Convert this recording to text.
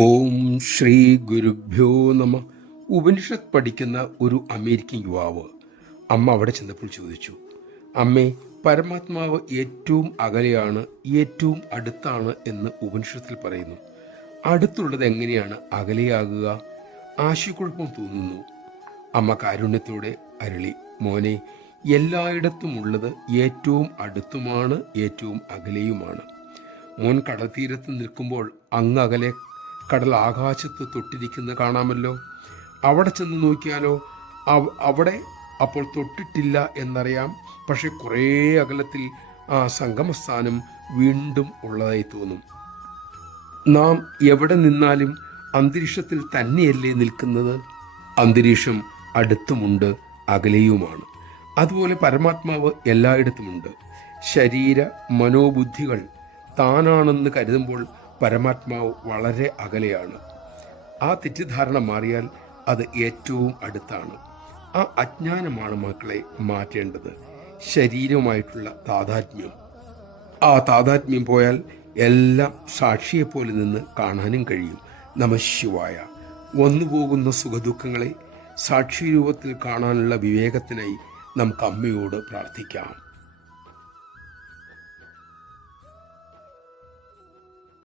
ഓം ശ്രീ ഗുരുഭ്യോ നമ. ഉപനിഷത്ത് പഠിക്കുന്ന ഒരു അമേരിക്കൻ യുവാവ് അമ്മ അവിടെ ചെന്നപ്പോൾ ചോദിച്ചു, അമ്മേ, പരമാത്മാവ് ഏറ്റവും അകലെയാണ്, ഏറ്റവും അടുത്താണ് എന്ന് ഉപനിഷത്തിൽ പറയുന്നു. അടുത്തുള്ളത് എങ്ങനെയാണ് അകലെയാകുക? ആശയക്കുഴപ്പം തോന്നുന്നു. അമ്മ കാരുണ്യത്തോടെ അരുളി, മോനെ, എല്ലായിടത്തും ഉള്ളത് ഏറ്റവും അടുത്തുമാണ്, ഏറ്റവും അകലെയുമാണ്. മോൻ കടൽത്തീരത്ത് നിൽക്കുമ്പോൾ അങ്ങ് അകലെ കടൽ ആകാശത്ത് തൊട്ടിരിക്കുന്നത് കാണാമല്ലോ. അവിടെ ചെന്ന് നോക്കിയാലോ, അവിടെ അപ്പോൾ തൊട്ടിട്ടില്ല എന്നറിയാം. പക്ഷെ കുറേ അകലത്തിൽ ആ സംഗമസ്ഥാനം വീണ്ടും ഉള്ളതായി തോന്നും. നാം എവിടെ നിന്നാലും അന്തരീക്ഷത്തിൽ തന്നെയല്ലേ നിൽക്കുന്നത്? അന്തരീക്ഷം അടുത്തുമുണ്ട്, അകലെയുമാണ്. അതുപോലെ പരമാത്മാവ് എല്ലായിടത്തുമുണ്ട്. ശരീര മനോബുദ്ധികൾ താനാണെന്ന് കരുതുമ്പോൾ പരമാത്മാവ് വളരെ അകലെയാണ്. ആ തെറ്റിദ്ധാരണ മാറിയാൽ അത് ഏറ്റവും അടുത്താണ്. ആ അജ്ഞാനമാണ് മക്കളെ മാറ്റേണ്ടത്. ശരീരവുമായിട്ടുള്ള താതാത്മ്യം. ആ താതാത്മ്യം പോയാൽ എല്ലാം സാക്ഷിയെപ്പോലെ നിന്ന് കാണാനും കഴിയും. നമഃശിവായ. വന്നുപോകുന്ന സുഖദുഃഖങ്ങളെ സാക്ഷിരൂപത്തിൽ കാണാനുള്ള വിവേകത്തിനായി നമുക്ക് അമ്മയോട് പ്രാർത്ഥിക്കാം.